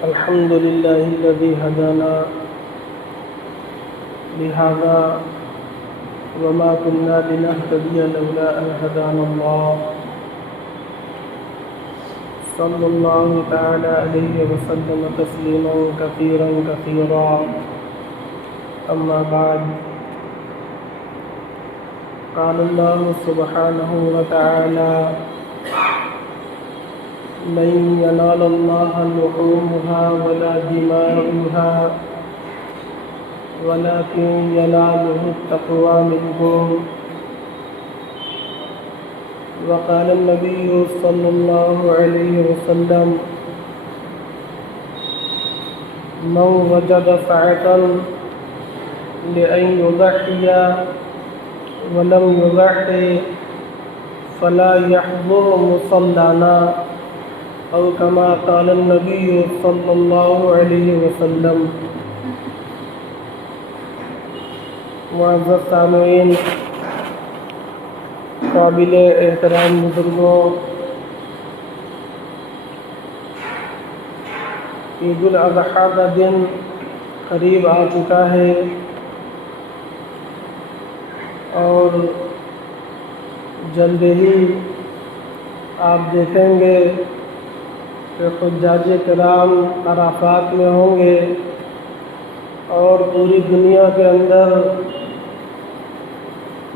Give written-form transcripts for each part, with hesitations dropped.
الحمد لله الذي هدانا لهذا وما كنا لنهتدي لولا أن هدانا الله صلى الله تعالى عليه وسلم تسليما كثيرا كثيرا. أما بعد، قال الله سبحانه وتعالى: لن ينال الله لحومها ولا دماؤها ولكن يناله التقوى منكم. وقال النبي صلى الله عليه وسلم: من وجد سعة لأن يضحي ولم يضحي فلا يحضر مصلانا، أو كما قال النبي صلی اللہ علیہ وسلم. معزز سامعین، قابل احترام بزرگوں، عید الاضحیٰ کا دن قریب آ چکا ہے اور جلد ہی آپ دیکھیں گے کہ حجاج کرام عرفات میں ہوں گے اور پوری دنیا کے اندر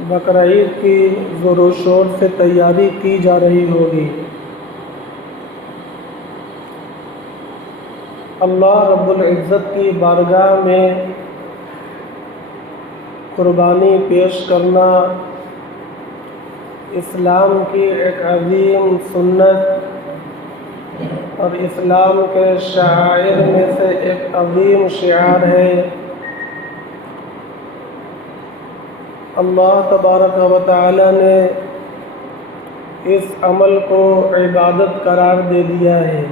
بقرعید کی زور و شور سے تیاری کی جا رہی ہوگی. اللہ رب العزت کی بارگاہ میں قربانی پیش کرنا اسلام کی ایک عظیم سنت اور اسلام کے شعائر میں سے ایک عظیم شعار ہے. اللہ تبارک و تعالی نے اس عمل کو عبادت قرار دے دیا ہے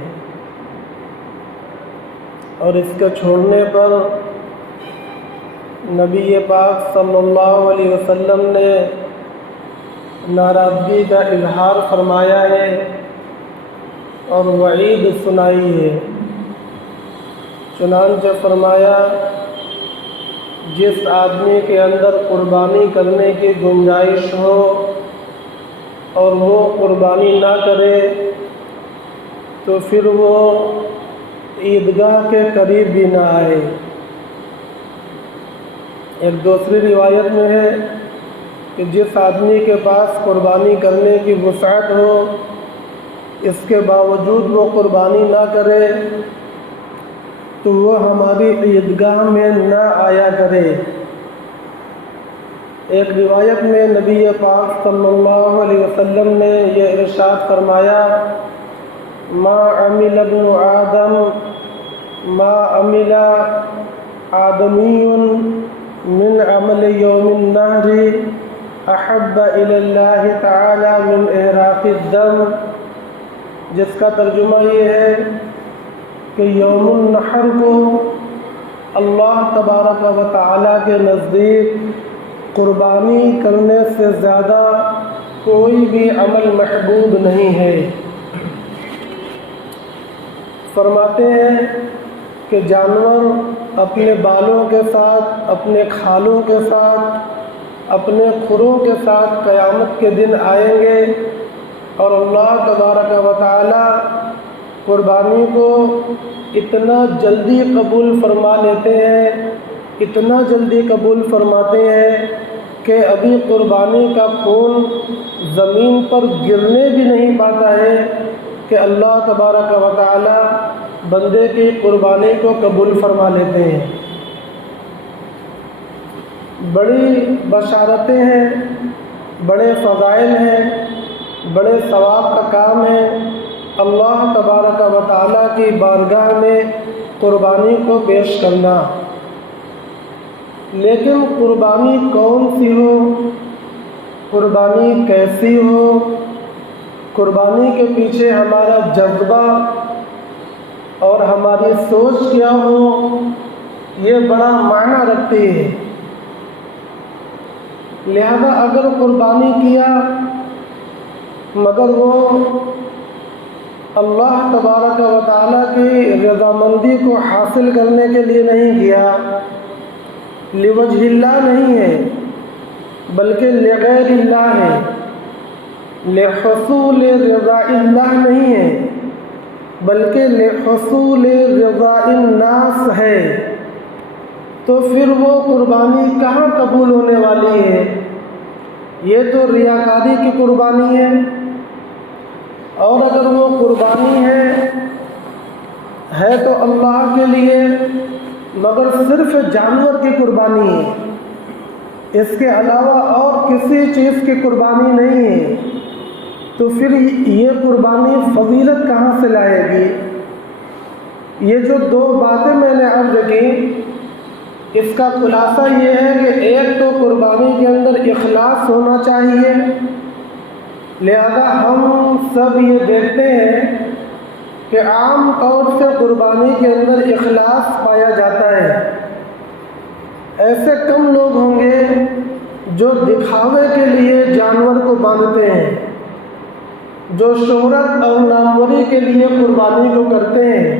اور اس کے چھوڑنے پر نبی پاک صلی اللہ علیہ وسلم نے ناراضگی کا اظہار فرمایا ہے اور وعید سنائی ہے. چنانچہ فرمایا: جس آدمی کے اندر قربانی کرنے کی گنجائش ہو اور وہ قربانی نہ کرے تو پھر وہ عیدگاہ کے قریب بھی نہ آئے. ایک دوسری روایت میں ہے کہ جس آدمی کے پاس قربانی کرنے کی وسعت ہو، اس کے باوجود وہ قربانی نہ کرے تو وہ ہماری عیدگاہ میں نہ آیا کرے. ایک روایت میں نبی پاک صلی اللہ علیہ وسلم نے یہ ارشاد فرمایا: ما عمل ابن آدم ما عمل آدمی من عمل یوم النحر احب الی اللہ تعالی من احراق الدم، جس کا ترجمہ یہ ہے کہ یوم النحر کو اللہ تبارک و تعالیٰ کے نزدیک قربانی کرنے سے زیادہ کوئی بھی عمل محبوب نہیں ہے. فرماتے ہیں کہ جانور اپنے بالوں کے ساتھ، اپنے کھالوں کے ساتھ، اپنے کھروں کے ساتھ قیامت کے دن آئیں گے اور اللہ تبارک و تعالی قربانی کو اتنا جلدی قبول فرما لیتے ہیں، اتنا جلدی قبول فرماتے ہیں کہ ابھی قربانی کا خون زمین پر گرنے بھی نہیں پاتا ہے کہ اللہ تبارک و تعالی بندے کی قربانی کو قبول فرما لیتے ہیں. بڑی بشارتیں ہیں، بڑے فضائل ہیں، بڑے ثواب کا کام ہے اللہ تبارک و تعالیٰ کی بارگاہ میں قربانی کو پیش کرنا. لیکن قربانی کون سی ہو، قربانی کیسی ہو، قربانی کے پیچھے ہمارا جذبہ اور ہماری سوچ کیا ہو، یہ بڑا معنی رکھتی ہے. لہذا اگر قربانی کیا مگر وہ اللہ تبارک و تعالیٰ کی رضامندی کو حاصل کرنے کے لیے نہیں کیا، لوجہ اللہ نہیں ہے بلکہ لغیر اللہ ہے، لحصول رضا اللہ نہیں ہے بلکہ لحصول رضا الناس ہے، تو پھر وہ قربانی کہاں قبول ہونے والی ہے؟ یہ تو ریاکاری کی قربانی ہے، اور اگر وہ قربانی ہے تو اللہ کے لیے، مگر صرف جانور کی قربانی ہے، اس کے علاوہ اور کسی چیز کی قربانی نہیں ہے، تو پھر یہ قربانی فضیلت کہاں سے لائے گی؟ یہ جو دو باتیں میں نے عرض کی، اس کا خلاصہ یہ ہے کہ ایک تو قربانی کے اندر اخلاص ہونا چاہیے، لہذا ہم سب یہ دیکھتے ہیں کہ عام طور سے قربانی کے اندر اخلاص پایا جاتا ہے۔ ایسے کم لوگ ہوں گے جو دکھاوے کے لیے جانور کو باندھتے ہیں، جو شہرت اور ناموری کے لیے قربانی کو کرتے ہیں۔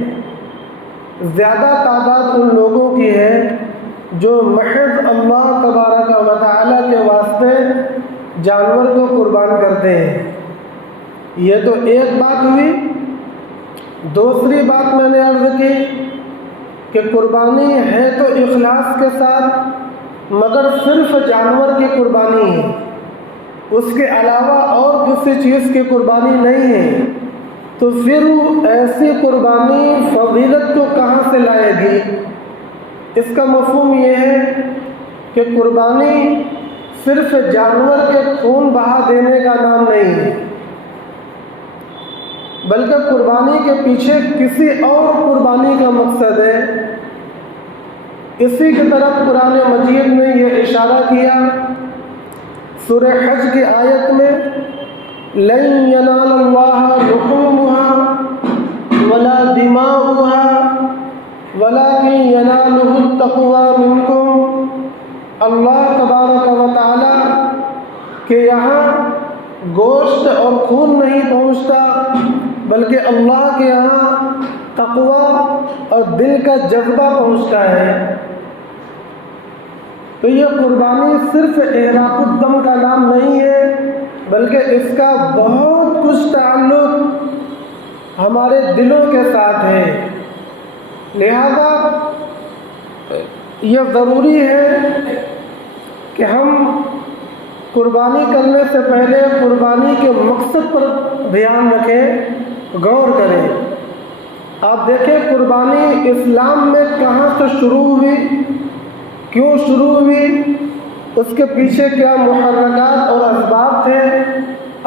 زیادہ تعداد ان لوگوں کی ہے جو محض اللہ تبارک و تعالیٰ کے واسطے جانور کو قربان کرتے ہیں۔ یہ تو ایک بات ہوئی۔ دوسری بات میں نے عرض کی کہ قربانی ہے تو اخلاص کے ساتھ، مگر صرف جانور کی قربانی ہے، اس کے علاوہ اور کسی چیز کی قربانی نہیں ہے، تو پھر ایسی قربانی فضیلت کو کہاں سے لائے گی؟ اس کا مفہوم یہ ہے کہ قربانی صرف جانور کے خون بہا دینے کا نام نہیں ہے، بلکہ قربانی کے پیچھے کسی اور قربانی کا مقصد ہے۔ اسی کی طرف قرآن مجید نے یہ اشارہ کیا سورہ حج کی آیت میں، لَن يَنَالَ اللَّهَ لُحُومُهَا وَلَا دِمَاؤُهَا وَلَكِن يَنَالُهُ التَّقْوَىٰ مِنكُمْ۔ اللہ تبارک و تعالی کہ یہاں گوشت اور خون نہیں پہنچتا، بلکہ اللہ کے یہاں تقوی اور دل کا جذبہ پہنچتا ہے۔ تو یہ قربانی صرف احراق الدم کا نام نہیں ہے، بلکہ اس کا بہت کچھ تعلق ہمارے دلوں کے ساتھ ہے۔ لہذا یہ ضروری ہے کہ ہم قربانی کرنے سے پہلے قربانی کے مقصد پر دھیان رکھیں، غور کریں۔ آپ دیکھیں قربانی اسلام میں کہاں سے شروع ہوئی، کیوں شروع ہوئی، اس کے پیچھے کیا محرکات اور اسباب تھے،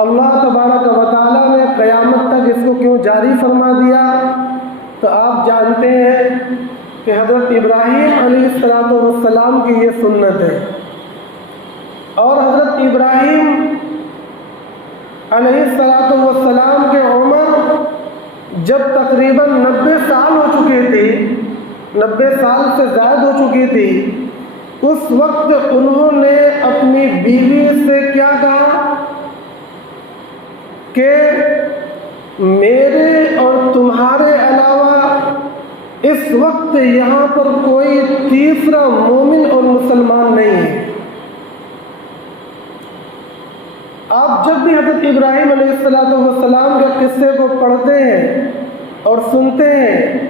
اللہ تبارک و تعالیٰ نے قیامت تک اس کو کیوں جاری فرما دیا؟ تو آپ جانتے ہیں کہ حضرت ابراہیم علیہ السلام کی یہ سنت ہے، اور حضرت ابراہیم علیہ السلام کے عمر جب تقریباً 90 سال ہو چکی تھی، 90 سال سے زائد ہو چکی تھی، اس وقت انہوں نے اپنی بیوی سے کیا کہا کہ میرے اور تمہارے علاوہ اس وقت یہاں پر کوئی تیسرا مومن اور مسلمان نہیں ہے۔ آپ جب بھی حضرت ابراہیم علیہ السلام کے قصے کو پڑھتے ہیں اور سنتے ہیں،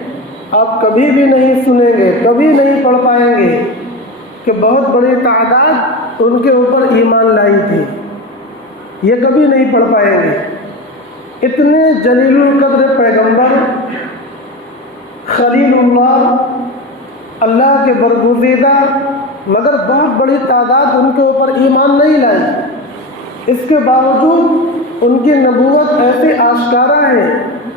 آپ کبھی بھی نہیں سنیں گے، کبھی نہیں پڑھ پائیں گے کہ بہت بڑی تعداد ان کے اوپر ایمان لائی تھی، یہ کبھی نہیں پڑھ پائیں گے۔ اتنے جلیل القدر پیغمبر، خلیل اللہ، اللہ کے برگزیدہ، مگر بہت بڑی تعداد ان کے اوپر ایمان نہیں لائی۔ اس کے باوجود ان کی نبوت ایسی آشکارا ہے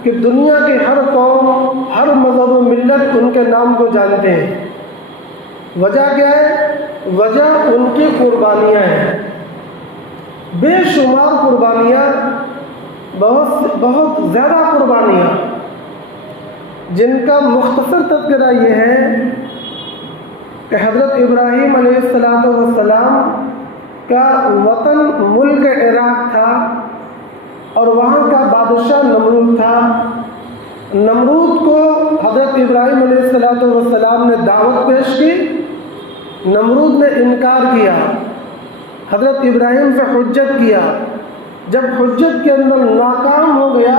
کہ دنیا کے ہر قوم، ہر مذہب و ملت ان کے نام کو جانتے ہیں۔ وجہ کیا ہے؟ وجہ ان کی قربانیاں ہیں، بے شمار قربانیاں، بہت زیادہ قربانیاں، جن کا مختصر تذکرہ یہ ہے کہ حضرت ابراہیم علیہ السلام کا وطن ملک عراق تھا، اور وہاں کا بادشاہ نمرود تھا۔ نمرود کو حضرت ابراہیم علیہ السلام نے دعوت پیش کی، نمرود نے انکار کیا، حضرت ابراہیم سے حجت کیا۔ جب حجت کے اندر ناکام ہو گیا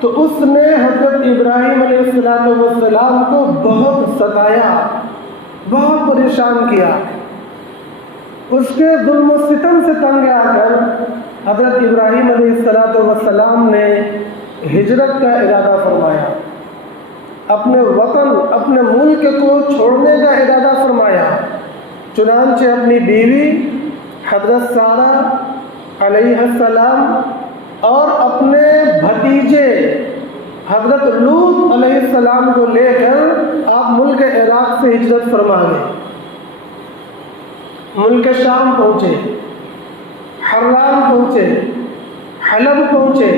تو اس نے حضرت ابراہیم علیہ السلام کو بہت ستایا، بہت پریشان کیا۔ اس کے ظلم و ستم سے تنگ آ کر حضرت ابراہیم علیہ السلام نے ہجرت کا ارادہ فرمایا، اپنے وطن، اپنے ملک کو چھوڑنے کا ارادہ فرمایا۔ چنانچہ اپنی بیوی حضرت سارہ علیہ السلام اور اپنے بھتیجے حضرت لوط علیہ السلام کو لے کر آپ ملک عراق سے ہجرت فرما گئے، ملک شام پہنچے، حران پہنچے، حلب پہنچے،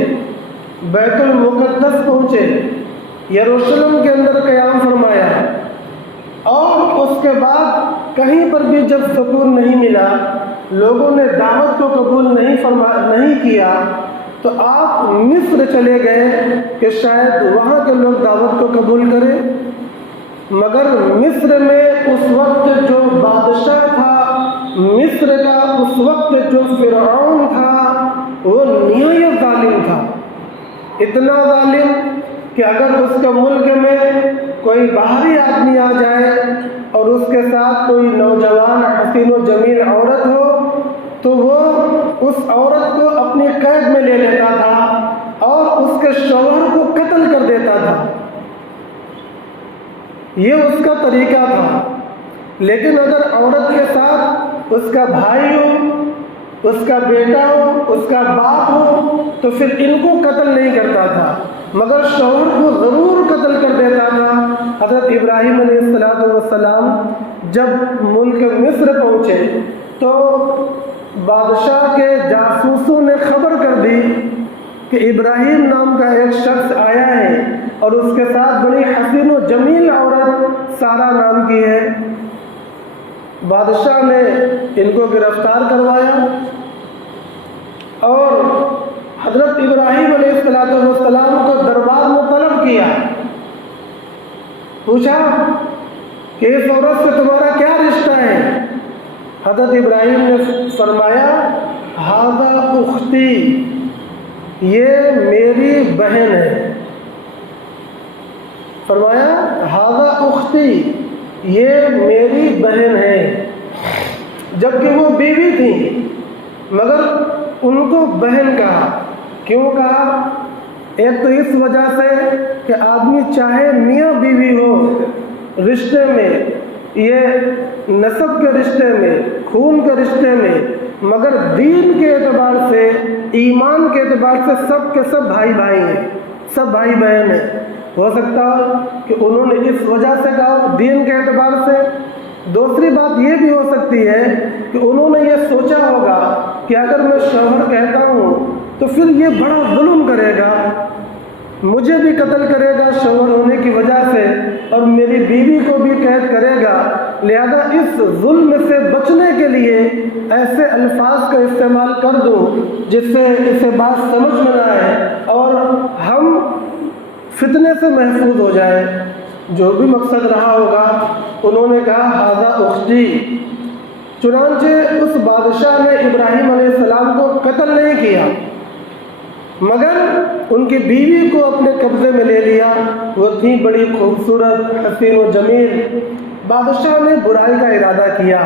بیت المقدس پہنچے، یروشلم کے اندر قیام فرمایا۔ اور اس کے بعد کہیں پر بھی جب سکون نہیں ملا، لوگوں نے دعوت کو قبول نہیں کیا، تو آپ مصر چلے گئے کہ شاید وہاں کے لوگ دعوت کو قبول کریں۔ مگر مصر میں اس وقت جو بادشاہ تھا، مصر کا اس وقت جو فرعون تھا، وہ نہایت ظالم تھا، اتنا ظالم کہ اگر اس کے ملک میں کوئی باہری آدمی آ جائے اور اس کے ساتھ کوئی نوجوان حسین و جمیل عورت ہو تو وہ اس عورت کو اپنی قید میں لے لیتا تھا اور اس کے شوہر کو قتل کر دیتا تھا۔ یہ اس کا طریقہ تھا۔ لیکن اگر عورت کے ساتھ اس کا بھائی ہو، اس کا بیٹا ہو، اس کا باپ ہو تو پھر ان کو قتل نہیں کرتا تھا، مگر شوہر کو ضرور قتل کر دیتا تھا۔ حضرت ابراہیم علیہ السلام جب ملک مصر پہنچے تو بادشاہ کے جاسوسوں نے خبر کر دی کہ ابراہیم نام کا ایک شخص آیا ہے اور اس کے ساتھ بڑی حسین و جمیل عورت سارہ نام کی ہے۔ بادشاہ نے ان کو گرفتار کروایا اور حضرت ابراہیم علیہ السلام کو دربار میں طلب کیا، پوچھا کہ اس عورت سے تمہارا کیا رشتہ ہے؟ حضرت ابراہیم نے فرمایا ھذا اختی، یہ میری بہن ہے۔ فرمایا ھذا اختی، یہ میری بہن ہے، جبکہ وہ بیوی تھی مگر ان کو بہن کہا۔ کیوں کہا؟ ایک تو اس وجہ سے کہ آدمی چاہے میاں بیوی ہو، رشتے میں، یہ نسب کے رشتے میں، خون کے رشتے میں، مگر دین کے اعتبار سے، ایمان کے اعتبار سے سب کے سب بھائی بھائی ہیں، سب بھائی بہن ہیں۔ ہو سکتا ہے کہ انہوں نے اس وجہ سے کہا دین کے اعتبار سے۔ دوسری بات یہ بھی ہو سکتی ہے کہ انہوں نے یہ سوچا ہوگا کہ اگر میں شوہر کہتا ہوں تو پھر یہ بڑا ظلم کرے گا، مجھے بھی قتل کرے گا شوہر ہونے کی وجہ سے اور میری بیوی کو بھی قید کرے گا، لہذا اس ظلم سے بچنے کے لیے ایسے الفاظ کا استعمال کر دوں جس سے اسے بات سمجھ میں نہ آئے اور ہم فتنے سے محفوظ ہو جائیں۔ جو بھی مقصد رہا ہوگا، انہوں نے کہا ھذا اختی۔ چنانچہ اس بادشاہ نے ابراہیم علیہ السلام کو قتل نہیں کیا مگر ان کی بیوی کو اپنے قبضے میں لے لیا۔ وہ تھی بڑی خوبصورت، حسین و جمیل۔ بادشاہ نے برائی کا ارادہ کیا۔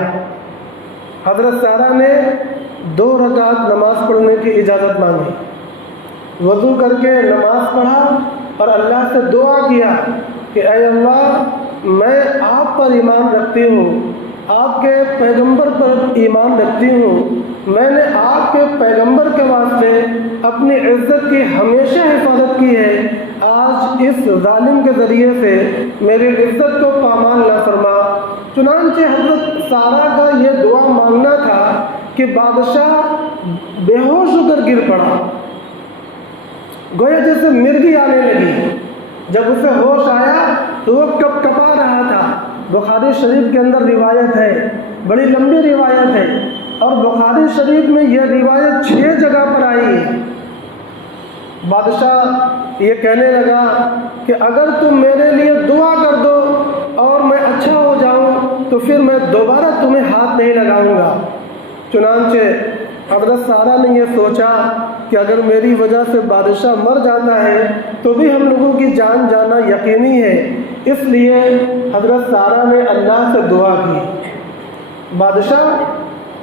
حضرت سارہ نے 2 رکعت نماز پڑھنے کی اجازت مانگی، وضو کر کے نماز پڑھا اور اللہ سے دعا کیا کہ اے اللہ، میں آپ پر ایمان رکھتی ہوں، آپ کے پیغمبر پر ایمان رکھتی ہوں، میں نے آپ کے پیغمبر کے واسطے اپنی عزت کی ہمیشہ حفاظت کی ہے، آج اس ظالم کے ذریعے سے میری عزت کو پامال نہ فرما۔ چنانچہ حضرت سارہ کا یہ دعا مانگنا تھا کہ بادشاہ بے ہوش ہو کر گر پڑا، گویا جیسے مرغی آنے لگی۔ جب اسے ہوش آیا تو وہ کپ کپا رہا تھا۔ بخاری شریف کے اندر روایت ہے، بڑی لمبی روایت ہے، اور بخاری شریف میں یہ روایت 6 جگہ پر آئی ہے۔ بادشاہ یہ کہنے لگا کہ اگر تم میرے لیے دعا کر دو اور میں اچھا ہو جاؤں تو پھر میں دوبارہ تمہیں ہاتھ نہیں لگاؤں گا۔ چنانچہ حضرت سارہ نے یہ سوچا کہ اگر میری وجہ سے بادشاہ مر جاتا ہے تو بھی ہم لوگوں کی جان جانا یقینی ہے، اس لیے حضرت سارہ نے اللہ سے دعا کی، بادشاہ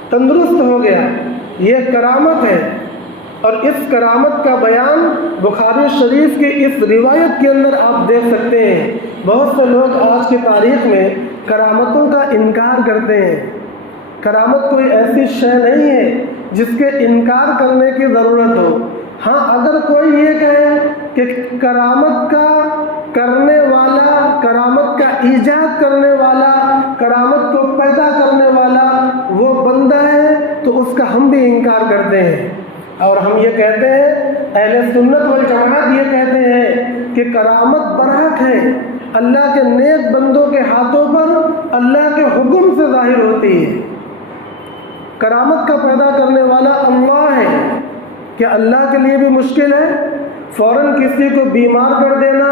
تندرست ہو گیا۔ یہ کرامت ہے، اور اس کرامت کا بیان بخاری شریف کی اس روایت کے اندر آپ دیکھ سکتے ہیں۔ بہت سے لوگ آج کی تاریخ میں کرامتوں کا انکار کرتے ہیں۔ کرامت کوئی ایسی شے نہیں ہے جس کے انکار کرنے کی ضرورت ہو۔ ہاں، اگر کوئی یہ کہے کہ کرامت کا کرنے والا، کرامت کا ایجاد کرنے والا، کرامت کو پیدا کرنے والا وہ بندہ ہے تو اس کا ہم بھی انکار کرتے ہیں، اور ہم یہ کہتے ہیں، اہل سنت والجماعت یہ کہتے ہیں کہ کرامت برحق ہے، اللہ کے نیک بندوں کے ہاتھوں پر اللہ کے حکم سے ظاہر ہوتی ہے۔ کرامت کا پیدا کرنے والا اللہ ہے۔ کہ اللہ کے لیے بھی مشکل ہے فوراً کسی کو بیمار کر دینا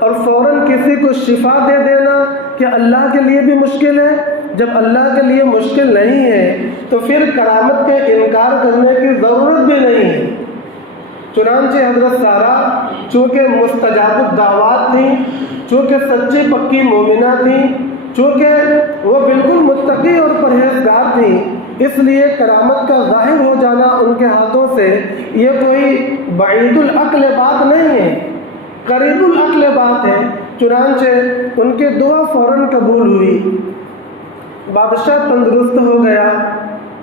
اور فوراً کسی کو شفا دے دینا؟ کہ اللہ کے لیے بھی مشکل ہے؟ جب اللہ کے لیے مشکل نہیں ہے تو پھر کرامت کے انکار کرنے کی ضرورت بھی نہیں ہے۔ چنانچہ حضرت سارہ چونکہ مستجاب الدعوات تھیں، چونکہ سچی پکی مومنہ تھیں، چونکہ وہ بالکل متقی اور پرہیزگار تھیں، اس لیے کرامت کا ظاہر ہو جانا ان کے ہاتھوں سے یہ کوئی بعید العقل بات نہیں ہے، قریب العقل بات ہے۔ چنانچہ ان کی دعا فوراً قبول ہوئی، بادشاہ تندرست ہو گیا۔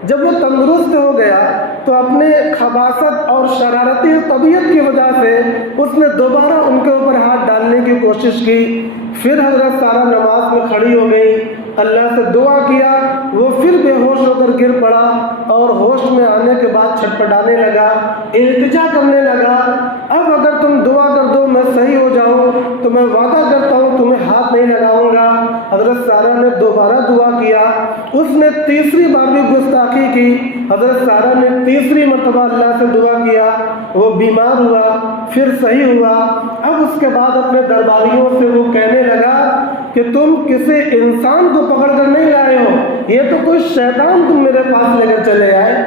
جب وہ تندرست ہو گیا تو اپنے خباثت اور شرارتی طبیعت کی وجہ سے اس نے دوبارہ ان کے اوپر ہاتھ ڈالنے کی کوشش کی۔ پھر حضرت سارہ نماز میں کھڑی ہو گئی، اللہ سے دعا کیا، وہ پھر بے ہوش ہو کر گر پڑا اور ہوش میں آنے کے بعد چھٹپٹانے لگا، التجا کرنے لگا، اب اگر تم دعا کر دو میں صحیح ہو جاؤں تو میں وعدہ کرتا ہوں تمہیں ہاتھ نہیں لگاؤں گا۔ حضرت سارہ نے دوبارہ دعا کیا، اس نے تیسری بار بھی گستاخی کی، حضرت سارہ نے تیسری مرتبہ اللہ سے دعا کیا، وہ بیمار ہوا، پھر صحیح ہوا۔ اب اس کے بعد اپنے درباریوں سے وہ کہنے لگا کہ تم کسی انسان کو پکڑ کر نہیں لائے ہو، یہ تو کوئی شیطان تم میرے پاس لے کر چلے آئے،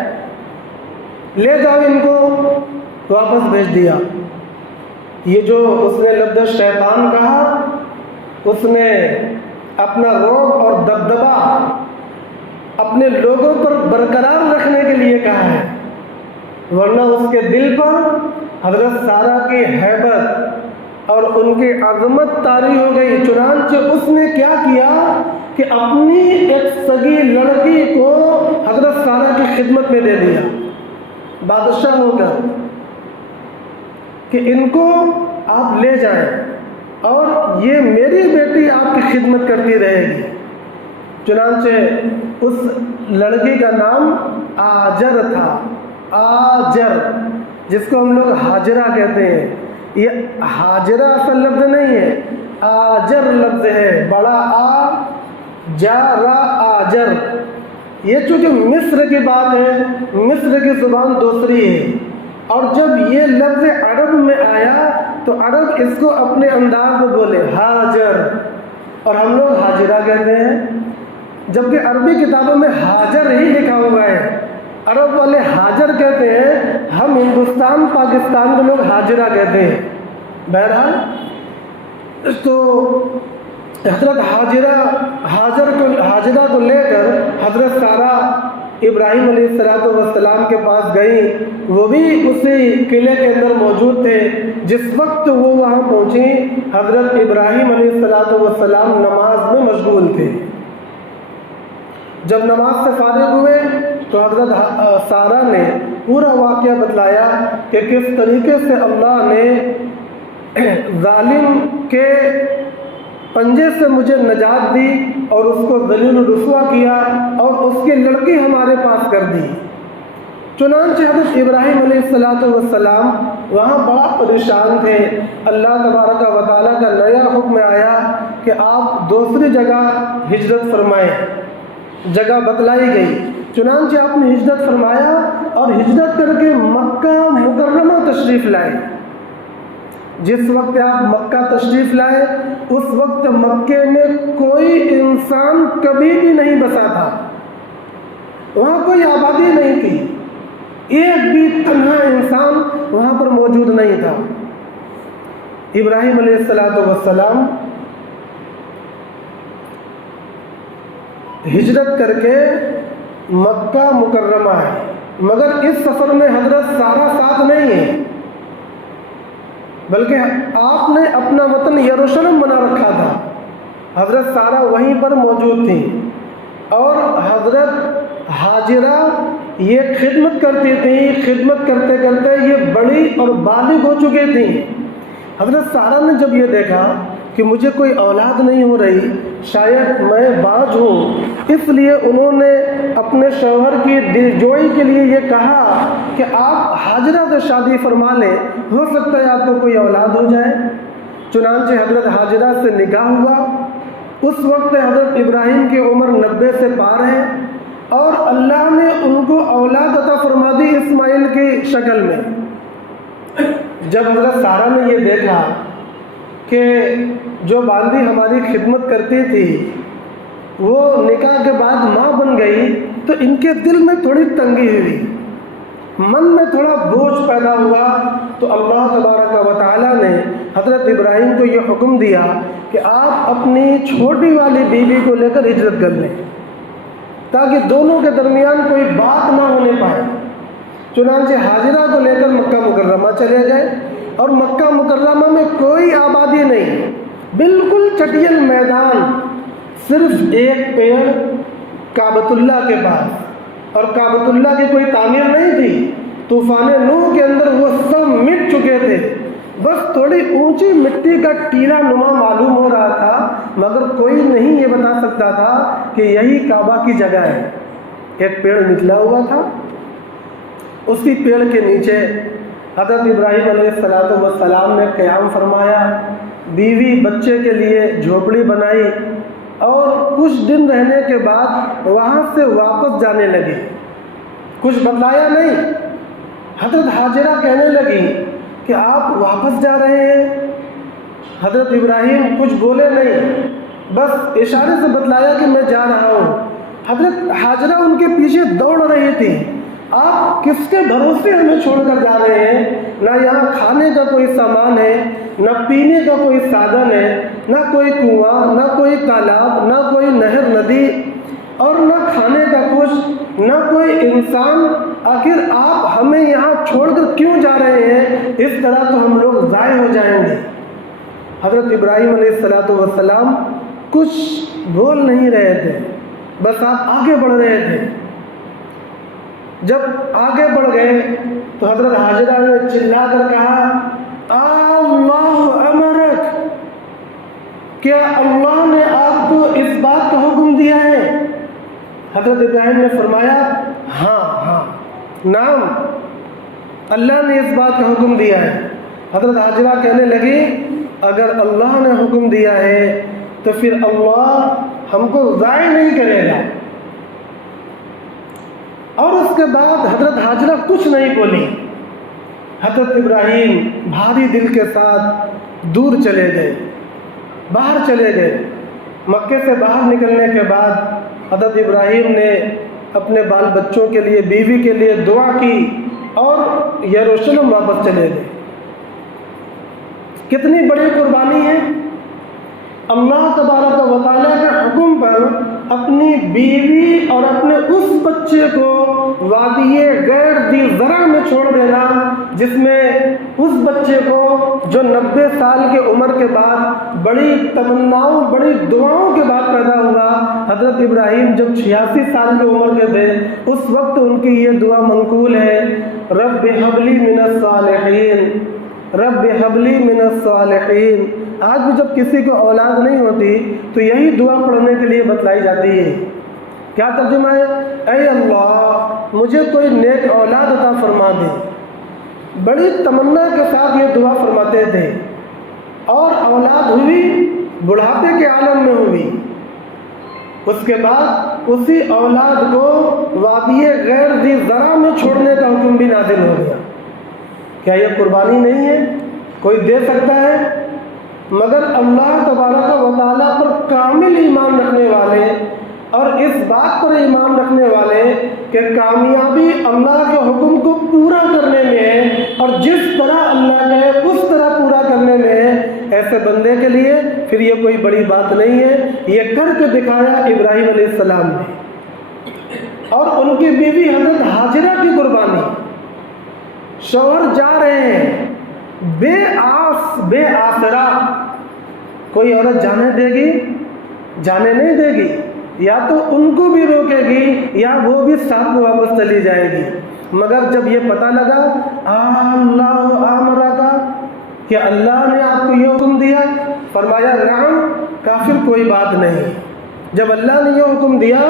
لے جاؤ ان کو۔ واپس بھیج دیا۔ یہ جو اس نے لفظ شیطان کہا، اس نے اپنا رعب اور دبدبا اپنے لوگوں پر برقرار رکھنے کے لیے کہا ہے، ورنہ اس کے دل پر حضرت سارہ کی ہیبت اور ان کی عظمت طاری ہو گئی۔ چنانچہ اس نے کیا کیا کہ اپنی ایک سگی لڑکی کو حضرت سارہ کی خدمت میں دے دیا، بادشاہ ہو کر، کہ ان کو آپ لے جائیں اور یہ میری بیٹی آپ کی خدمت کرتی رہے گی۔ چنانچہ اس لڑکی کا نام آجر تھا، آجر، جس کو ہم لوگ ہاجرہ کہتے ہیں۔ یہ ہاجرہ اصل لفظ نہیں ہے، آجر لفظ ہے، بڑا آ جارا آجر۔ یہ چونکہ مصر کی بات ہے، مصر کی زبان دوسری ہے، اور جب یہ لفظ عرب میں آیا تو عرب اس کو اپنے انداز میں بولے ہاجر، اور ہم لوگ ہاجرہ کہتے ہیں، جبکہ عربی کتابوں میں ہاجر ہی لکھا ہوا ہے، عرب والے ہاجر کہتے ہیں، ہم ہندوستان پاکستان کے لوگ ہاجرہ کہتے ہیں۔ بہرحال تو حضرت ہاجرہ کو لے کر حضرت سارہ ابراہیم علیہ السلام کے پاس گئیں، وہ بھی اسی قلعے کے اندر موجود تھے۔ جس وقت وہ وہاں پہنچی، حضرت ابراہیم علیہ السلام نماز میں مشغول تھے۔ جب نماز سے فارغ ہوئے تو حضرت سارہ نے پورا واقعہ بتلایا کہ کس طریقے سے اللہ نے ظالم کے پنجے سے مجھے نجات دی اور اس کو ذلیل و رسوا کیا اور اس کی لڑکی ہمارے پاس کر دی۔ چنانچہ حضرت ابراہیم علیہ السلام وہاں بڑا پریشان تھے۔ اللہ تبارک و تعالیٰ کا نیا حکم آیا کہ آپ دوسری جگہ ہجرت فرمائیں، جگہ بتلائی گئی۔ چنانچہ آپ نے ہجرت فرمایا اور ہجرت کر کے مکہ مکرمہ تشریف لائے۔ جس وقت آپ مکہ تشریف لائے اس وقت مکے میں کوئی انسان کبھی بھی نہیں بسا تھا، وہاں کوئی آبادی نہیں تھی، ایک بھی تنہا انسان وہاں پر موجود نہیں تھا۔ ابراہیم علیہ السلام ہجرت کر کے مکہ مکرمہ ہے، مگر اس سفر میں حضرت سارہ ساتھ نہیں ہے، بلکہ آپ نے اپنا وطن یروشلم بنا رکھا تھا۔ حضرت سارہ وہیں پر موجود تھیں اور حضرت ہاجرہ یہ خدمت کرتی تھیں، خدمت کرتے کرتے یہ بڑی اور بالغ ہو چکے تھیں۔ حضرت سارہ نے جب یہ دیکھا کہ مجھے کوئی اولاد نہیں ہو رہی، شاید میں باج ہوں، اس لیے انہوں نے اپنے شوہر کی دلجوئی کے لیے یہ کہا کہ آپ ہاجرہ سے شادی فرما لیں، ہو سکتا ہے آپ کو کوئی اولاد ہو جائے۔ چنانچہ حضرت ہاجرہ سے نکاح ہوا۔ اس وقت حضرت ابراہیم کی عمر 90 سے پار ہے اور اللہ نے ان کو اولاد عطا فرما دی اسماعیل کی شکل میں۔ جب حضرت سارہ نے یہ دیکھا کہ جو باندھی ہماری خدمت کرتی تھی وہ نکاح کے بعد ماں بن گئی، تو ان کے دل میں تھوڑی تنگی ہوئی، من میں تھوڑا بوجھ پیدا ہوا۔ تو اللہ تبارک و تعالیٰ نے حضرت ابراہیم کو یہ حکم دیا کہ آپ اپنی چھوٹی والی بیوی کو لے کر ہجرت کر لیں تاکہ دونوں کے درمیان کوئی بات نہ ہونے پائے۔ چنانچہ ہاجرہ کو لے کر مکہ مکرمہ چلے گئے اور مکہ مکرمہ میں کوئی آبادی نہیں، بالکل چٹیل میدان، صرف ایک پیڑ کعبۃ اللہ کے پاس، اور کعبۃ اللہ کی کوئی تعمیر نہیں تھی۔ طوفان نوح کے اندر وہ سب مٹ چکے تھے، بس تھوڑی اونچی مٹی کا ٹیلا نما معلوم ہو رہا تھا، مگر کوئی نہیں یہ بتا سکتا تھا کہ یہی کعبہ کی جگہ ہے۔ ایک پیڑ نکلا ہوا تھا، اسی پیڑ کے نیچے حضرت ابراہیم علیہ السلام نے قیام فرمایا، بیوی بچے کے لیے جھوپڑی بنائی اور کچھ دن رہنے کے بعد وہاں سے واپس جانے لگی۔ کچھ بتلایا نہیں۔ حضرت ہاجرہ کہنے لگی کہ آپ واپس جا رہے ہیں؟ حضرت ابراہیم کچھ بولے نہیں، بس اشارے سے بتلایا کہ میں جا رہا ہوں۔ حضرت ہاجرہ ان کے پیچھے دوڑ رہی تھی، آپ کس کے بھروسے ہمیں چھوڑ کر جا رہے ہیں؟ نہ یہاں کھانے کا کوئی سامان ہے، نہ پینے کا کوئی سادن ہے، نہ کوئی کنواں، نہ کوئی تالاب، نہ کوئی نہر ندی، اور نہ کھانے کا کچھ، نہ کوئی انسان۔ آخر آپ ہمیں یہاں چھوڑ کر کیوں جا رہے ہیں؟ اس طرح تو ہم لوگ ضائع ہو جائیں گے۔ حضرت ابراہیم علیہ السلام کچھ بول نہیں رہے تھے، بس آپ آگے بڑھ رہے تھے۔ جب آگے بڑھ گئے تو حضرت ہاجرہ نے چلا کر کہا، اللہ امرک، کیا اللہ نے آپ کو اس بات کا حکم دیا ہے؟ حضرت ابراہیم نے فرمایا، ہاں نعم، اللہ نے اس بات کا حکم دیا ہے۔ حضرت ہاجرہ کہنے لگی، اگر اللہ نے حکم دیا ہے تو پھر اللہ ہم کو ضائع نہیں کرے گا۔ اور اس کے بعد حضرت ہاجرہ کچھ نہیں بولی۔ حضرت ابراہیم بھاری دل کے ساتھ دور چلے گئے، باہر چلے گئے۔ مکے سے باہر نکلنے کے بعد حضرت ابراہیم نے اپنے بال بچوں کے لیے، بیوی کے لیے دعا کی اور یروشلم واپس چلے گئے۔ کتنی بڑی قربانی ہے! اللہ تبارک و تعالیٰ کے حکم پر اپنی بیوی اور اپنے اس بچے کو وادی غیر ذی زرع میں چھوڑ دینا، جس میں اس بچے کو جو 90 سال کی عمر کے بعد بڑی تمناؤں، بڑی دعاؤں کے بعد پیدا ہوا۔ حضرت ابراہیم جب 86 سال کی عمر کے تھے اس وقت ان کی یہ دعا منقول ہے، رب هب لی من الصالحین، رب هب لی من الصالحین۔ آج بھی جب کسی کو اولاد نہیں ہوتی تو یہی دعا پڑھنے کے لیے بتلائی جاتی ہے۔ کیا ترجمہ ہے؟ اے اللہ مجھے کوئی نیک اولاد عطا فرما دے۔ بڑی تمنا کے ساتھ یہ دعا فرماتے تھے، اور اولاد ہوئی، بڑھاپے کے عالم میں ہوئی۔ اس کے بعد اسی اولاد کو وادی غیر ذی زرع میں چھوڑنے کا حکم بھی نازل ہو گیا۔ کیا یہ قربانی نہیں ہے؟ کوئی دے سکتا ہے، مگر اللہ تبارک و تعالیٰ پر کامل ایمان رکھنے والے اور اس بات پر ایمان رکھنے والے کہ کامیابی اللہ کے حکم کو پورا کرنے میں ہے، اور جس طرح اللہ کہے اس طرح پورا کرنے میں ہے، ایسے بندے کے لیے پھر یہ کوئی بڑی بات نہیں ہے۔ یہ کر کے دکھایا ابراہیم علیہ السلام نے، اور ان کی بیوی حضرت ہاجرہ کی قربانی۔ شوہر جا رہے ہیں بے آس بے آسرا، کوئی عورت جانے دے گی؟ جانے نہیں دے گی، یا تو ان کو بھی روکے گی یا وہ بھی ساتھ میں واپس چلی جائے گی۔ مگر جب یہ پتہ لگا اللہ امرا کا کہ اللہ نے آپ کو یہ حکم دیا، فرمایا نعم، کافر کوئی بات نہیں۔ جب اللہ نے یہ حکم دیا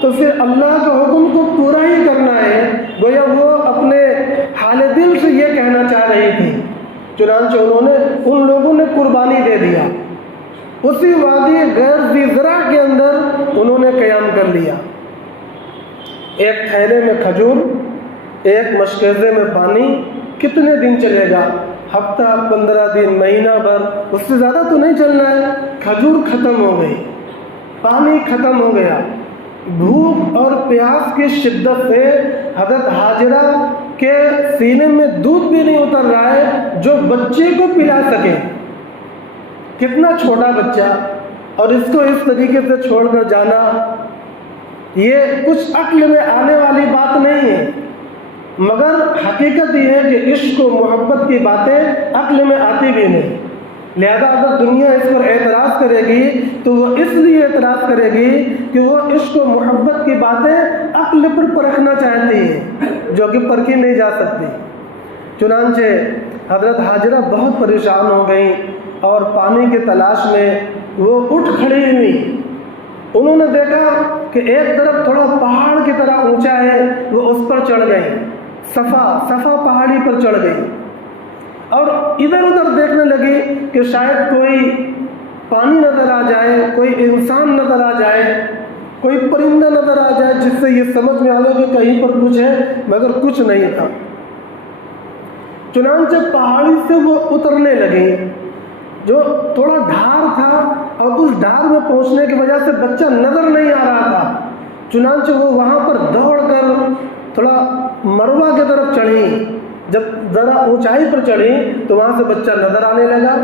تو پھر اللہ کے حکم کو پورا ہی کرنا ہے۔ گویا وہ اپنے حال دل سے یہ کہنا چاہ رہی تھی، چنانچہ انہوں نے ان لوگوں نے قربانی دے دیا۔ اسی وادی غیر ذی زرع کے اندر انہوں نے قیام کر لیا۔ ایک تھیلے میں کھجور، ایک مشکیزے میں پانی، کتنے دن چلے گا؟ ہفتہ، 15 دن، مہینہ بھر، اس سے زیادہ تو نہیں چلنا ہے۔ کھجور ختم ہو گئی، پانی ختم ہو گیا، بھوک اور پیاس کی شدت سے حضرت ہاجرہ کے سینے میں دودھ بھی نہیں اتر رہا ہے جو بچے کو پلا سکے۔ کتنا چھوٹا بچہ، اور اس کو اس طریقے سے چھوڑ کر جانا، یہ کچھ عقل میں آنے والی بات نہیں ہے۔ مگر حقیقت یہ ہے کہ عشق و محبت کی باتیں عقل میں آتی بھی نہیں، لہذا اگر دنیا اس پر اعتراض کرے گی تو وہ اس لیے اعتراض کرے گی کہ وہ عشق و محبت کی باتیں عقل پر پرکھنا چاہتی ہے، جو کہ پرکھی نہیں جا سکتی۔ چنانچہ حضرت ہاجرہ بہت پریشان ہو گئیں اور پانی کی تلاش میں وہ اٹھ کھڑی ہوئی۔ انہوں نے دیکھا کہ ایک طرف تھوڑا پہاڑ کی طرح اونچا ہے، وہ اس پر چڑھ گئی، صفا پہاڑی پر چڑھ گئی، اور ادھر ادھر دیکھنے لگی کہ شاید کوئی پانی نظر آ جائے، کوئی انسان نظر آ جائے، کوئی پرندہ نظر آ جائے جس سے یہ سمجھ میں آئے کہ کہیں پر کچھ ہے، مگر کچھ نہیں تھا۔ چنانچہ پہاڑی سے وہ اترنے لگی، جو تھوڑا ڈھار تھا، اور اس ڈھار میں پہنچنے کی وجہ سے بچہ نظر نہیں آ رہا تھا۔ چنانچہ وہ وہاں پر دوڑ کر تھوڑا مروہ کی طرف چڑھی۔ جب ذرا اونچائی پر چڑھی تو وہاں سے بچہ نظر آنے لگا،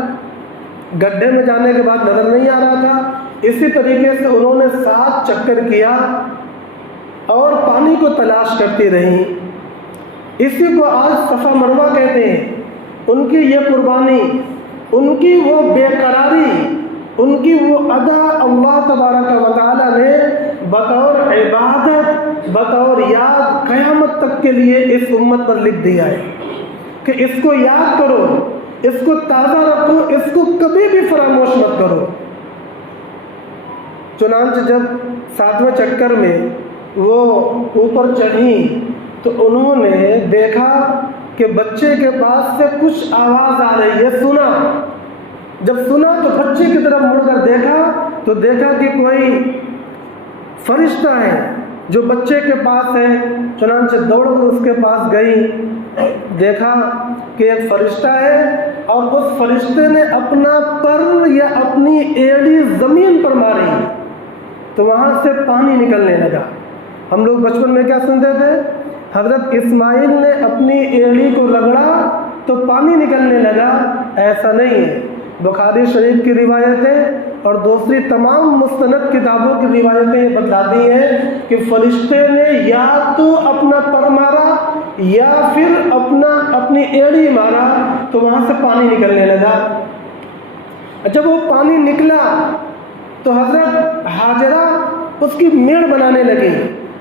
گڈھے میں جانے کے بعد نظر نہیں آ رہا تھا۔ اسی طریقے سے انہوں نے 7 چکر کیا اور پانی کو تلاش کرتی رہیں۔ اسی کو آج صفا مروہ کہتے ہیں۔ ان کی یہ قربانی، ان کی وہ بے قراری، ان کی وہ ادا اللہ تبارک و تعالیٰ نے بطور عبادت، بطور یاد قیامت تک کے لیے اس امت پر لکھ دیا ہے کہ اس کو یاد کرو، اس کو تازہ رکھو، اس کو کبھی بھی فراموش مت کرو۔ چنانچہ جب 7ویں چکر میں وہ اوپر چڑھی تو انہوں نے دیکھا کہ بچے کے پاس سے کچھ آواز آ رہی ہے۔ سنا، جب سنا تو بچے کی طرف مڑ کر دیکھا تو دیکھا کہ کوئی فرشتہ ہے جو بچے کے پاس ہے۔ چنانچہ دوڑ کر اس کے پاس گئی، دیکھا کہ ایک فرشتہ ہے، اور اس فرشتے نے اپنا پر یا اپنی ایڑی زمین پر ماری تو وہاں سے پانی نکلنے لگا۔ ہم لوگ بچپن میں کیا سنتے تھے؟ حضرت اسماعیل نے اپنی ایڑی کو رگڑا تو پانی نکلنے لگا۔ ایسا نہیں ہے، بخاری شریف کی روایتیں اور دوسری تمام مستند کتابوں کی روایتیں یہ بتاتی ہیں کہ فرشتے نے یا تو اپنا پر مارا یا پھر اپنی ایڑی مارا تو وہاں سے پانی نکلنے لگا۔ جب وہ پانی نکلا تو حضرت ہاجرہ اس کی میڑ بنانے لگی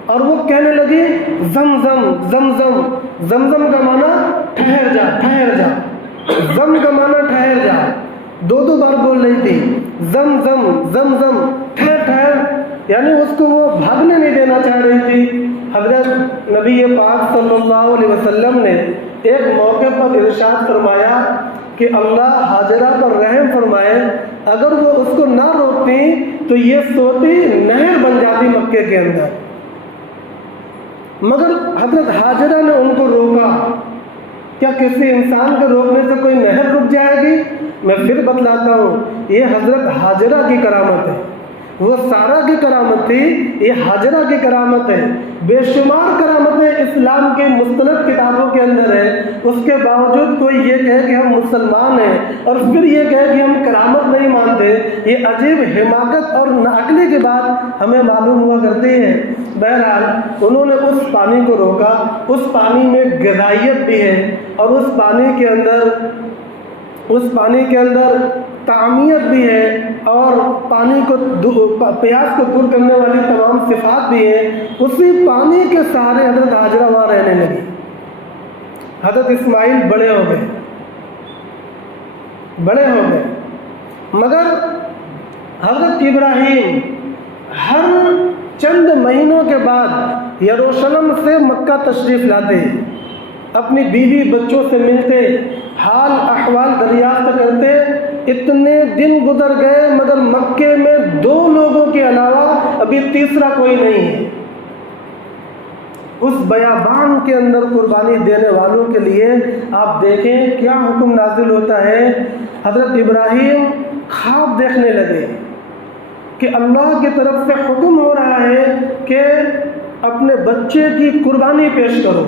اور وہ کہنے لگی زمزم زمزم۔ زمزم کا معنی ٹھہر جا، ٹھہر جا، زم کا معنی ٹھہر جا، 2 بار بول رہی تھی، زمزم زمزم، ٹھہر ٹھہر، یعنی اس کو وہ بھاگنے نہیں دینا چاہ رہی تھی۔ حضرت نبی پاک صلی اللہ علیہ وسلم نے ایک موقع پر ارشاد فرمایا کہ اللہ ہاجرہ پر رحم فرمائے، اگر وہ اس کو نہ روکتی تو یہ سوتی نہر بن جاتی مکے کے اندر، مگر حضرت ہاجرہ نے ان کو روکا کیا کسی انسان کے روکنے سے کوئی نہر رک جائے گی؟ میں پھر بتلاتا ہوں، یہ حضرت حاجرہ کی کرامت ہے، وہ سارہ کی کرامت تھی، یہ حاجرہ کی کرامت ہے۔ بے شمار کرامتیں اسلام کے مستند کتابوں کے اندر ہیں، اس کے باوجود کوئی یہ کہے کہ ہم مسلمان ہیں اور پھر یہ کہے کہ ہم کرامت نہیں مانتے، یہ عجیب حماقت اور ناعقلی کی بات ہمیں معلوم ہوا کرتی ہے۔ بہرحال انہوں نے اس پانی کو روکا، اس پانی میں غذائیت بھی ہے اور اس پانی کے اندر طعمیت بھی ہے اور پانی کو پیاس کو دور کرنے والی تمام صفات بھی ہیں۔ اسی پانی کے سہارے حضرت حاجرہ وہاں رہنے لگی۔ حضرت اسماعیل بڑے ہو گئے، مگر حضرت ابراہیم ہر چند مہینوں کے بعد یروشلم سے مکہ تشریف لاتے، اپنی بیوی بچوں سے ملتے، حال احوال دریافت کرتے۔ اتنے دن گزر گئے مگر مکے میں 2 لوگوں کے علاوہ ابھی تیسرا کوئی نہیں ہے۔ اس بیابان کے اندر قربانی دینے والوں کے لیے آپ دیکھیں کیا حکم نازل ہوتا ہے۔ حضرت ابراہیم خواب دیکھنے لگے کہ اللہ کی طرف سے حکم ہو رہا ہے کہ اپنے بچے کی قربانی پیش کرو،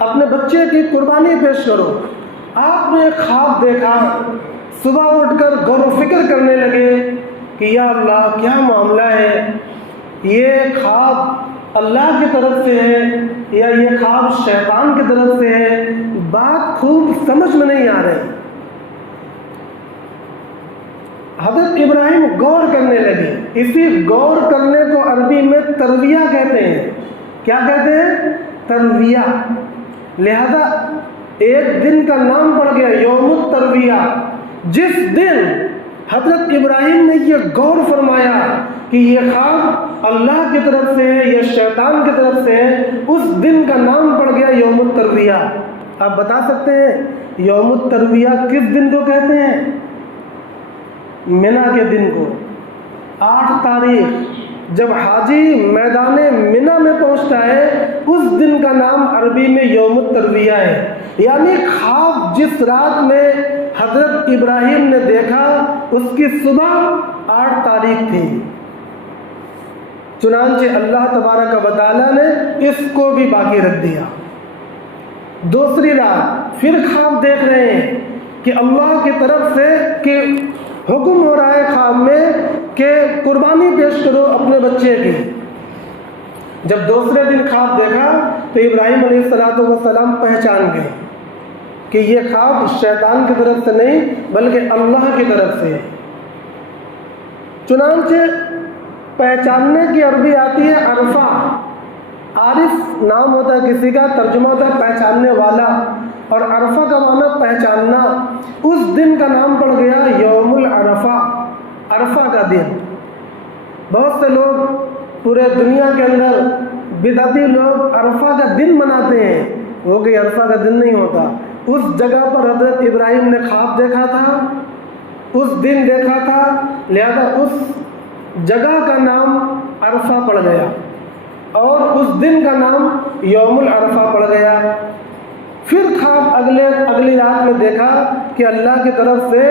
اپنے بچے کی قربانی پیش کرو۔ آپ نے خواب دیکھا، صبح اٹھ کر غور و فکر کرنے لگے کہ یا اللہ کیا معاملہ ہے، یہ خواب اللہ کی طرف سے ہے یا یہ خواب شیطان کی طرف سے ہے؟ بات خوب سمجھ میں نہیں آ رہی۔ حضرت ابراہیم غور کرنے لگے، اسی غور کرنے کو عربی میں ترویہ کہتے ہیں۔ کیا کہتے ہیں؟ ترویہ۔ لہذا ایک دن کا نام پڑ گیا یوم الترویہ، جس دن حضرت ابراہیم نے یہ غور فرمایا کہ یہ خواب اللہ کی طرف سے ہے یا شیطان کی طرف سے ہے، اس دن کا نام پڑ گیا یوم الترویہ۔ آپ بتا سکتے ہیں یوم الترویہ کس دن کو کہتے ہیں؟ منی کے دن کو۔ 8 تاریخ جب حاجی میدان منی میں پہنچتا ہے، اس دن کا نام عربی میں یوم الترویہ ہے۔ یعنی خواب جس رات میں حضرت ابراہیم نے دیکھا اس کی صبح 8 تاریخ تھی۔ چنانچہ اللہ تبارک و تعالیٰ نے اس کو بھی باقی رکھ دیا۔ دوسری رات پھر خواب دیکھ رہے ہیں کہ اللہ کی طرف سے کہ حکم ہو رہا ہے خواب میں کہ قربانی پیش کرو اپنے بچے کی۔ جب دوسرے دن خواب دیکھا تو ابراہیم علیہ السلام پہچان گئے کہ یہ خواب شیطان کی طرف سے نہیں بلکہ اللہ کی طرف سے ہے۔ چنانچہ پہچاننے کی عربی آتی ہے عرفہ۔ عارف نام ہوتا ہے کسی کا، ترجمہ ہوتا ہے پہچاننے والا، اور عرفہ کا معنی پہچاننا۔ اس دن کا نام پڑ گیا یوم العرفہ، عرفہ کا دن۔ بہت سے لوگ پورے دنیا کے اندر بدعتی لوگ عرفہ کا دن مناتے ہیں، وہ کہ عرفہ کا دن نہیں ہوتا۔ اس جگہ پر حضرت ابراہیم نے خواب دیکھا تھا، اس دن دیکھا تھا، لہذا اس جگہ کا نام عرفہ پڑ گیا اور اس دن کا نام یوم العرفہ پڑ گیا۔ پھر خواب اگلی رات میں دیکھا کہ اللہ کی طرف سے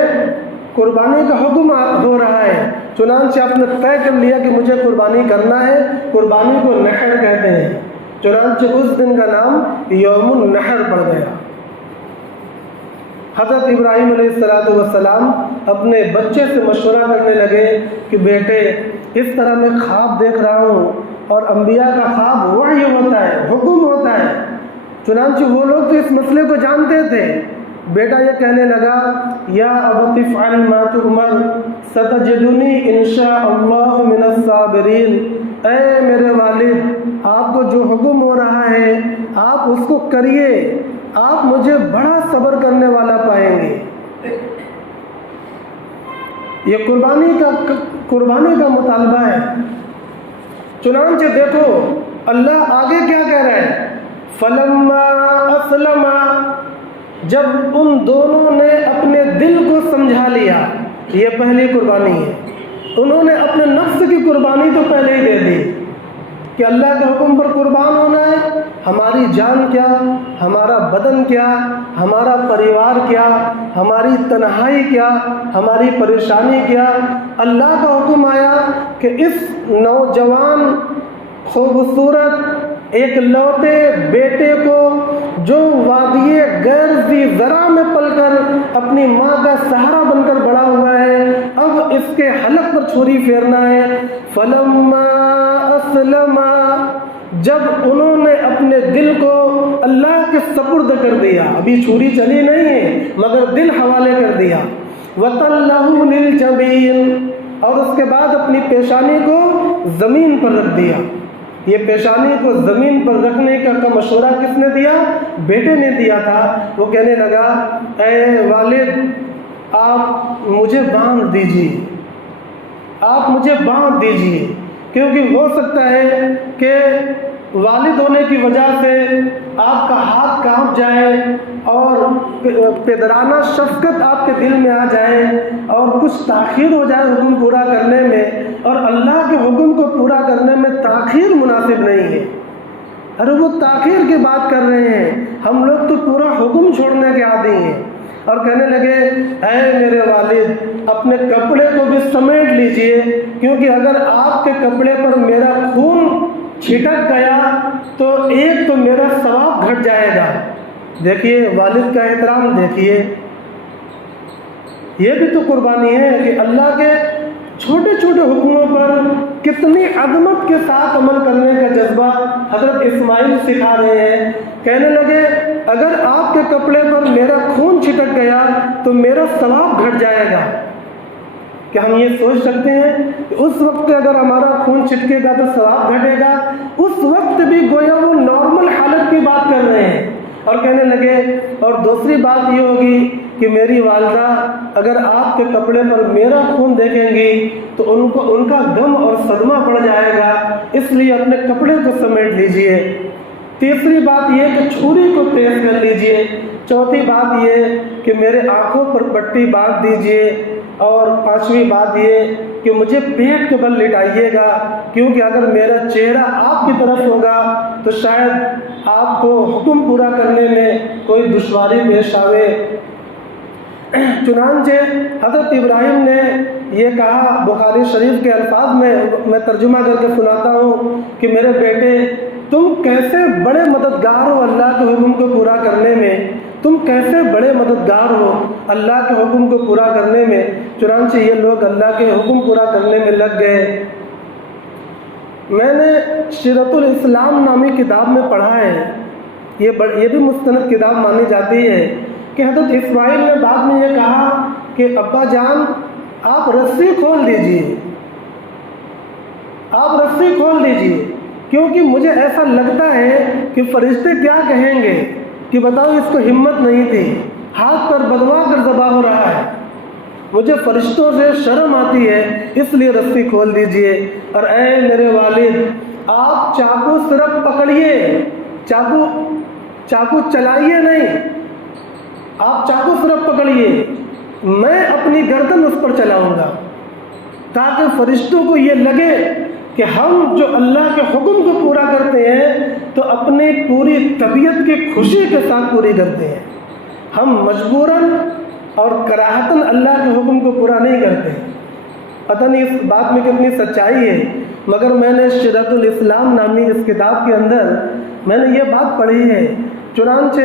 قربانی کا حکم ہو رہا ہے، چنانچہ آپ نے طے کر لیا کہ مجھے قربانی کرنا ہے۔ قربانی کو نحر کہتے ہیں، چنانچہ اس دن کا نام یوم النحر پڑ گیا۔ حضرت ابراہیم علیہ السلام اپنے بچے سے مشورہ کرنے لگے کہ بیٹے اس طرح میں خواب دیکھ رہا ہوں، اور انبیاء کا خواب وحی ہوتا ہے، حکم ہوتا ہے۔ چنانچہ وہ لوگ تو اس مسئلے کو جانتے تھے۔ بیٹا یہ کہنے لگا یا ابت افعل ما تؤمر ستجدنی انشاء اللہ من الصابرین۔ اے میرے والد، آپ کو جو حکم ہو رہا ہے آپ اس کو کریے، آپ مجھے بڑا صبر کرنے والا پائیں گے۔ یہ قربانی کا مطالبہ ہے۔ چنانچہ دیکھو اللہ آگے کیا کہہ رہا ہے، فلما اسلما، جب ان دونوں نے اپنے دل کو سمجھا لیا، یہ پہلی قربانی ہے۔ انہوں نے اپنے نفس کی قربانی تو پہلے ہی دے دی کہ اللہ کے حکم پر قربان ہونا ہے، ہماری جان کیا، ہمارا بدن کیا، ہمارا پریوار کیا، ہماری تنہائی کیا، ہماری پریشانی کیا، اللہ کا حکم آیا کہ اس نوجوان خوبصورت ایک لوتے بیٹے کو جو وادی غیر ذی زرع میں پل کر اپنی ماں کا سہارا بن کر بڑا ہوا ہے، اب اس کے حلق پر چھری پھیرنا ہے۔ فلما اسلم، جب انہوں نے اپنے دل کو اللہ کے سپرد کر دیا، ابھی چھری چلی نہیں ہے مگر دل حوالے کر دیا، وَتَلَّهُ لِلْجَبِينِ، اور اس کے بعد اپنی پیشانی کو زمین پر رکھ دیا۔ یہ پیشانی کو زمین پر رکھنے کا مشورہ کس نے دیا؟ بیٹے نے دیا تھا۔ وہ کہنے لگا اے والد آپ مجھے باندھ دیجیے، آپ مجھے باندھ دیجیے، کیونکہ ہو سکتا ہے کہ والد ہونے کی وجہ سے آپ کا ہاتھ کانپ جائے اور پدرانہ شفقت آپ کے دل میں آ جائے اور کچھ تاخیر ہو جائے حکم پورا کرنے میں، اور اللہ کے حکم کو پورا کرنے میں تاخیر مناسب نہیں ہے۔ ارے وہ تاخیر کی بات کر رہے ہیں، ہم لوگ تو پورا حکم چھوڑنے کے عادی ہیں۔ اور کہنے لگے اے میرے والد اپنے کپڑے کو بھی سمیٹ لیجئے، کیونکہ اگر آپ کے کپڑے پر میرا خون چھٹک گیا تو ایک تو میرا ثواب گھٹ جائے گا۔ دیکھیے والد کا احترام، دیکھیے یہ بھی تو قربانی ہے کہ اللہ کے چھوٹے چھوٹے حکموں پر کتنی عظمت کے ساتھ عمل کرنے کا جذبہ حضرت اسماعیل سکھا رہے ہیں۔ کہنے لگے اگر آپ کے کپڑے پر میرا خون چھٹک گیا تو میرا ثواب گھٹ جائے گا۔ کیا ہم یہ سوچ سکتے ہیں کہ اس وقت اگر ہمارا خون چھٹکے گا تو ثواب گھٹے گا؟ اس وقت بھی گویا وہ نارمل حالت کی بات کر رہے ہیں۔ اور کہنے لگے اور دوسری بات یہ ہوگی کہ میری والدہ اگر آپ کے کپڑے پر میرا خون دیکھیں گی تو ان کا غم اور صدمہ پڑ جائے گا، اس لیے اپنے کپڑے کو سمیٹ لیجئے۔ تیسری بات یہ کہ چھری کو تیز کر لیجئے۔ چوتھی بات یہ کہ میرے آنکھوں پر پٹی باندھ دیجئے، اور پانچویں بات یہ کہ مجھے پیٹ کے بل لٹائیے گا، کیونکہ اگر میرا چہرہ آپ کی طرف ہوگا تو شاید آپ کو حکم پورا کرنے میں کوئی دشواری پیش آوے۔ چنانچہ حضرت ابراہیم نے یہ کہا، بخاری شریف کے الفاظ میں ترجمہ کر کے سناتا ہوں کہ میرے بیٹے تم کیسے بڑے مددگار ہو اللہ کے حکم کو پورا کرنے میں، تم کیسے بڑے مددگار ہو اللہ کے حکم کو پورا کرنے میں۔ چنانچہ یہ لوگ اللہ کے حکم پورا کرنے میں لگ گئے۔ میں نے سیرت الاسلام نامی کتاب میں پڑھا ہے، یہ بھی مستند کتاب مانی جاتی ہے کہ حضرت اسماعیل نے بعد میں یہ کہا کہ ابا جان آپ رسی کھول دیجئے، آپ رسی کھول دیجئے، کیونکہ مجھے ایسا لگتا ہے کہ فرشتے کیا کہیں گے کہ بتاؤ اس کو ہمت نہیں تھی، ہاتھ پر بدوا کر ذبح ہو رہا ہے، مجھے فرشتوں سے شرم آتی ہے، اس لیے رسی کھول دیجئے۔ اور اے میرے والد آپ چاقو صرف پکڑیے، چاقو چلائیے نہیں، آپ چاقو صرف پکڑیے، میں اپنی گردن اس پر چلاؤں گا تاکہ فرشتوں کو یہ لگے کہ ہم جو اللہ کے حکم کو پورا کرتے ہیں تو اپنی پوری طبیعت کی خوشی کے ساتھ پوری کرتے ہیں، ہم مجبوراً اور کراہتاً اللہ کے حکم کو پورا نہیں کرتے۔ پتہ نہیں اس بات میں کتنی سچائی ہے، مگر میں نے سیرت الاسلام نامی اس کتاب کے اندر میں نے یہ بات پڑھی ہے۔ چنانچہ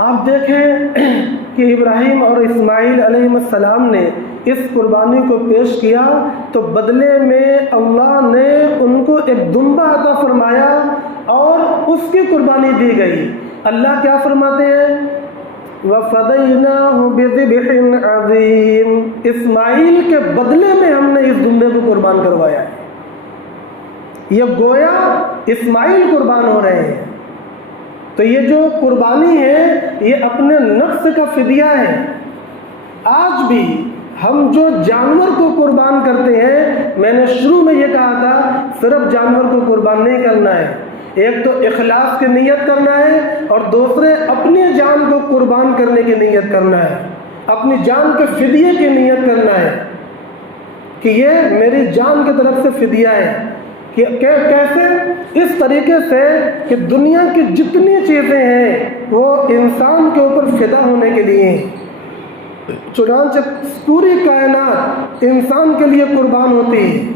آپ دیکھیں کہ ابراہیم اور اسماعیل علیہ السلام نے اس قربانی کو پیش کیا تو بدلے میں اللہ نے ان کو ایک دمبا عطا فرمایا اور اس کی قربانی دی گئی۔ اللہ کیا فرماتے ہیں؟ وَفَدَيْنَاهُ بِذِبْحٍ عَظِيمٍ، اسماعیل کے بدلے میں ہم نے اس دمبے کو قربان کروایا ہے۔ یہ گویا اسماعیل قربان ہو رہے ہیں، تو یہ جو قربانی ہے یہ اپنے نفس کا فدیہ ہے۔ آج بھی ہم جو جانور کو قربان کرتے ہیں، میں نے شروع میں یہ کہا تھا صرف جانور کو قربان نہیں کرنا ہے، ایک تو اخلاص کی نیت کرنا ہے اور دوسرے اپنی جان کو قربان کرنے کی نیت کرنا ہے، اپنی جان کے فدیے کی نیت کرنا ہے کہ یہ میری جان کی طرف سے فدیہ ہے۔ کہ کیسے؟ اس طریقے سے کہ دنیا کی جتنی چیزیں ہیں وہ انسان کے اوپر فدا ہونے کے لیے ہیں، چنانچہ پوری کائنات انسان کے لیے قربان ہوتی ہے،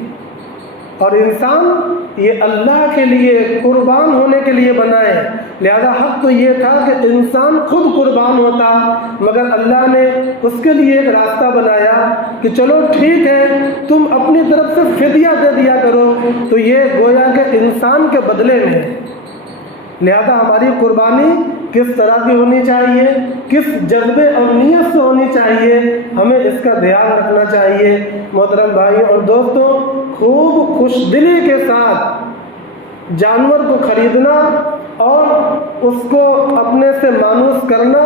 اور انسان یہ اللہ کے لیے قربان ہونے کے لیے بنا ہے۔ لہذا حق تو یہ تھا کہ انسان خود قربان ہوتا، مگر اللہ نے اس کے لیے ایک راستہ بنایا کہ چلو ٹھیک ہے، تم اپنی طرف سے فدیہ دے دیا کرو، تو یہ گویا کہ انسان کے بدلے میں۔ لہذا ہماری قربانی کس طرح کی ہونی چاہیے، کس جذبے اور نیت سے ہونی چاہیے، ہمیں اس کا دھیان رکھنا چاہیے۔ محترم بھائیوں اور دوستوں، خوب خوش دلی کے ساتھ جانور کو خریدنا اور اس کو اپنے سے مانوس کرنا،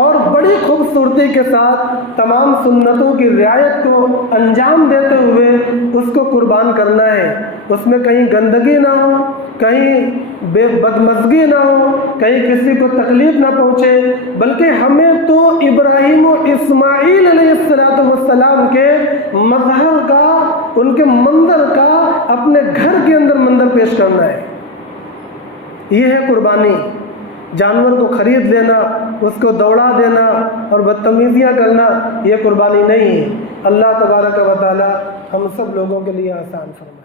اور بڑی خوبصورتی کے ساتھ تمام سنتوں کی رعایت کو انجام دیتے ہوئے اس کو قربان کرنا ہے۔ اس میں کہیں گندگی نہ ہو، کہیں بدمزگی نہ ہو، کہیں کسی کو تکلیف نہ پہنچے، بلکہ ہمیں تو ابراہیم و اسماعیل علیہ السلام کے مظہر کا، ان کے منظر کا اپنے گھر کے اندر منظر پیش کرنا ہے۔ یہ ہے قربانی۔ جانور کو خرید لینا، اس کو دوڑا دینا اور بدتمیزیاں کرنا، یہ قربانی نہیں ہے۔ اللہ تبارک و تعالی ہم سب لوگوں کے لیے آسان فرمائے۔